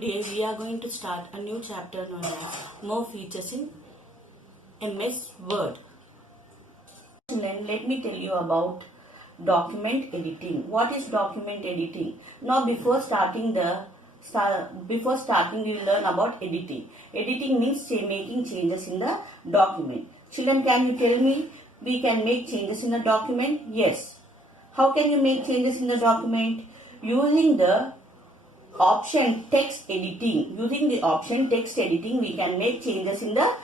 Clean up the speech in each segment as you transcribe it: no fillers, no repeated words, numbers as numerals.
Today we are going to start a new chapter known as More Features in MS Word. Let me tell you about document editing. What is document editing? Now before starting we will learn about editing. Editing means making changes in the document. Children, can you tell me we can make changes in the document? Yes. How can you make changes in the document? Using the option text editing. Using the option text editing, we can make changes in the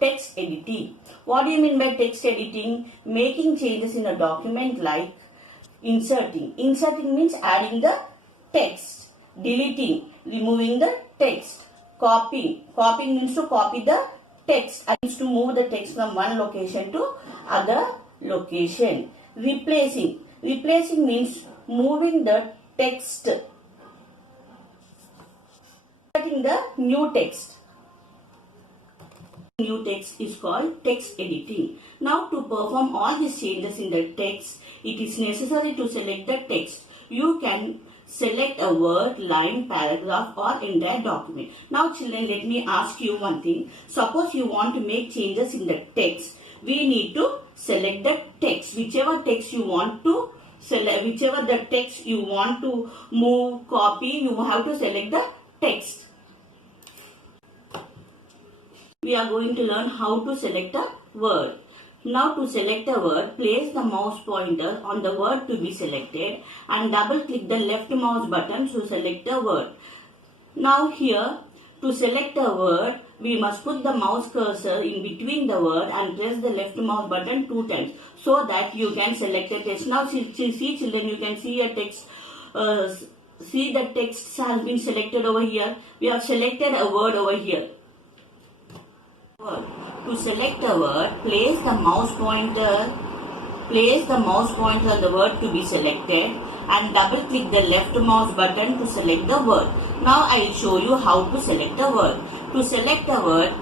text editing. What do you mean by text editing? Making changes in a document like inserting. Inserting means adding the text. Deleting, removing the text. Copying. Copying means to copy the text. And means to move the text from one location to other location. Replacing. Replacing means moving the text. Inserting the new text. New text is called text editing. Now to perform all these changes in the text, it is necessary to select the text. You can select a word, line, paragraph or entire document. Now children, let me ask you one thing. Suppose you want to make changes in the text. We need to select the text. Whichever text you want to select, whichever the text you want to move, copy, you have to select the text. We are going to learn how to select a word. Now to select a word, place the mouse pointer on the word to be selected and double click the left mouse button to select the word. Now here, to select a word, we must put the mouse cursor in between the word and press the left mouse button 2 times so that you can select a text. Now see children, you can see a text. See the text has been selected over here. We have selected a word over here. To select a word, place the mouse pointer on the word to be selected and double click the left mouse button to select the word. Now I will show you how to select a word. To select a word,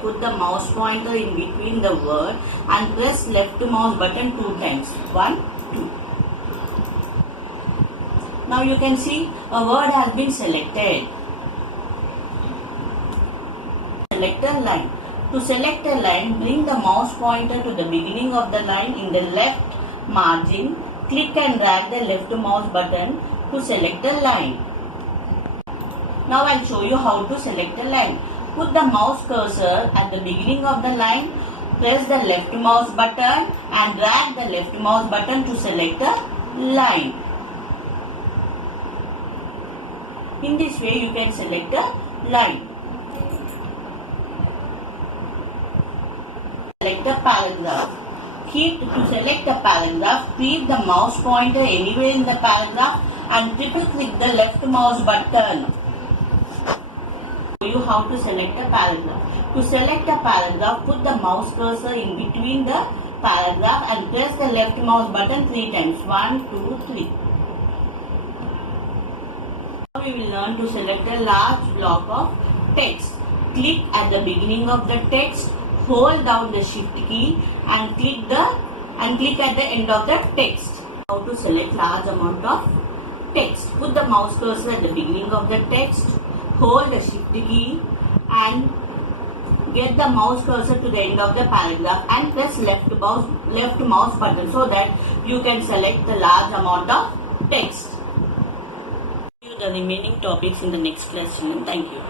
put the mouse pointer in between the word and press left mouse button 2 times. 1, 2. Now you can see a word has been selected. Select a line. To select a line, bring the mouse pointer to the beginning of the line in the left margin. Click and drag the left mouse button to select a line. Now I will show you how to select a line. Put the mouse cursor at the beginning of the line. Press the left mouse button and drag the left mouse button to select a line. In this way you can select a line. Select a paragraph. To select a paragraph, keep the mouse pointer anywhere in the paragraph and triple click the left mouse button. Show you how to select a paragraph. To select a paragraph, put the mouse cursor in between the paragraph and press the left mouse button 3 times. 1, 2, 3. Now we will learn to select a large block of text. Click at the beginning of the text. Hold down the shift key and click at the end of the text. How to select large amount of text. Put the mouse cursor at the beginning of the text. Hold the shift key and get the mouse cursor to the end of the paragraph and press left mouse button so that you can select the large amount of text. The remaining topics in the next lesson. Thank you.